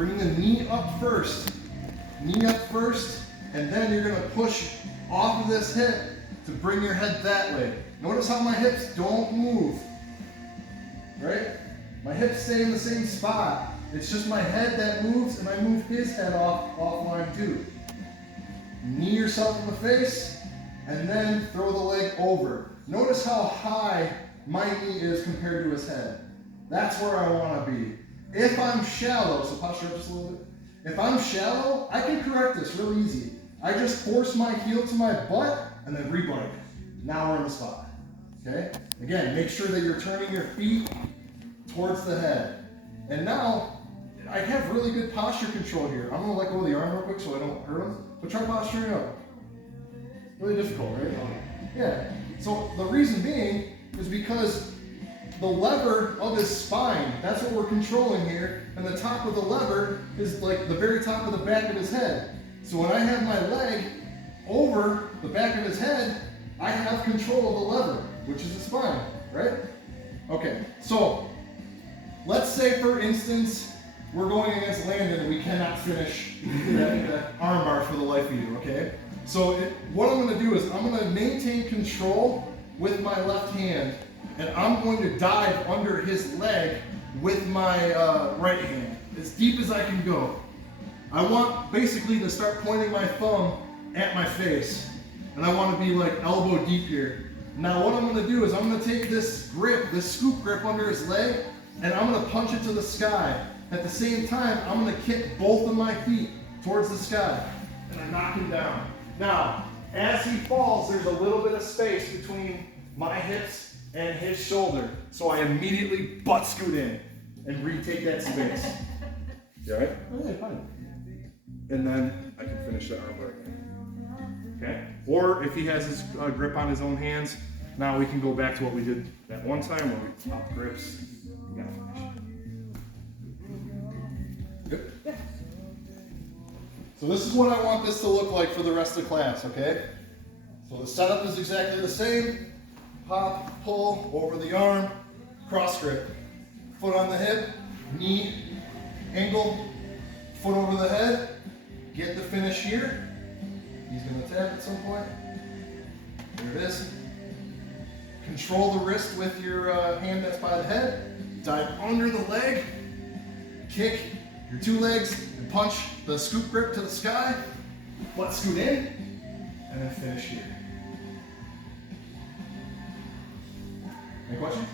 Bring the knee up first. Knee up first, and then you're gonna push off of this hip to bring your head that way. Notice how my hips don't move, right? My hips stay in the same spot. It's just my head that moves, and I move his head offline too. Knee yourself in the face, and then throw the leg over. Notice how high my knee is compared to his head. That's where I want to be. If I'm shallow, so posture up just a little bit. If I'm shallow, I can correct this real easy. I just force my heel to my butt and then rebutt it. Now we're in the spot. Okay? Again, make sure that you're turning your feet towards the head. And now, I have really good posture control here. I'm going to let go of the arm real quick so I don't hurt him. But try posturing up. Really difficult, right? Yeah. So the reason being is because the lever of his spine, that's what we're controlling here, and the top of the lever is like the very top of the back of his head. So when I have my leg over the back of his head, I have control of the lever, which is the spine, right? Okay, so let's say for instance, we're going against Landon and we cannot finish that arm bar for the life of you, okay? So what I'm gonna do is I'm gonna maintain control with my left hand, and I'm going to dive under his leg with my right hand, as deep as I can go. I want basically to start pointing my thumb at my face, and I want to be like elbow deep here. Now what I'm going to do is I'm going to take this grip, this scoop grip under his leg, and I'm going to punch it to the sky. At the same time, I'm going to kick both of my feet towards the sky, and I knock him down. Now, as he falls, there's a little bit of space between my hips and his shoulder. So I immediately butt scoot in and retake that space. You all right? Oh, yeah, fine. And then I can finish the arm bar again. Okay? Or if he has his grip on his own hands, now we can go back to what we did that one time where we pop grips. We gotta finish. Good? Yeah. So this is what I want this to look like for the rest of the class, okay? So the setup is exactly the same. Pop, pull, over the arm, cross grip. Foot on the hip, knee, angle, foot over the head. Get the finish here. He's gonna tap at some point. There it is. Control the wrist with your hand that's by the head. Dive under the leg. Kick your two legs and punch the scoop grip to the sky. Butt scoot in, and then finish here. Any questions?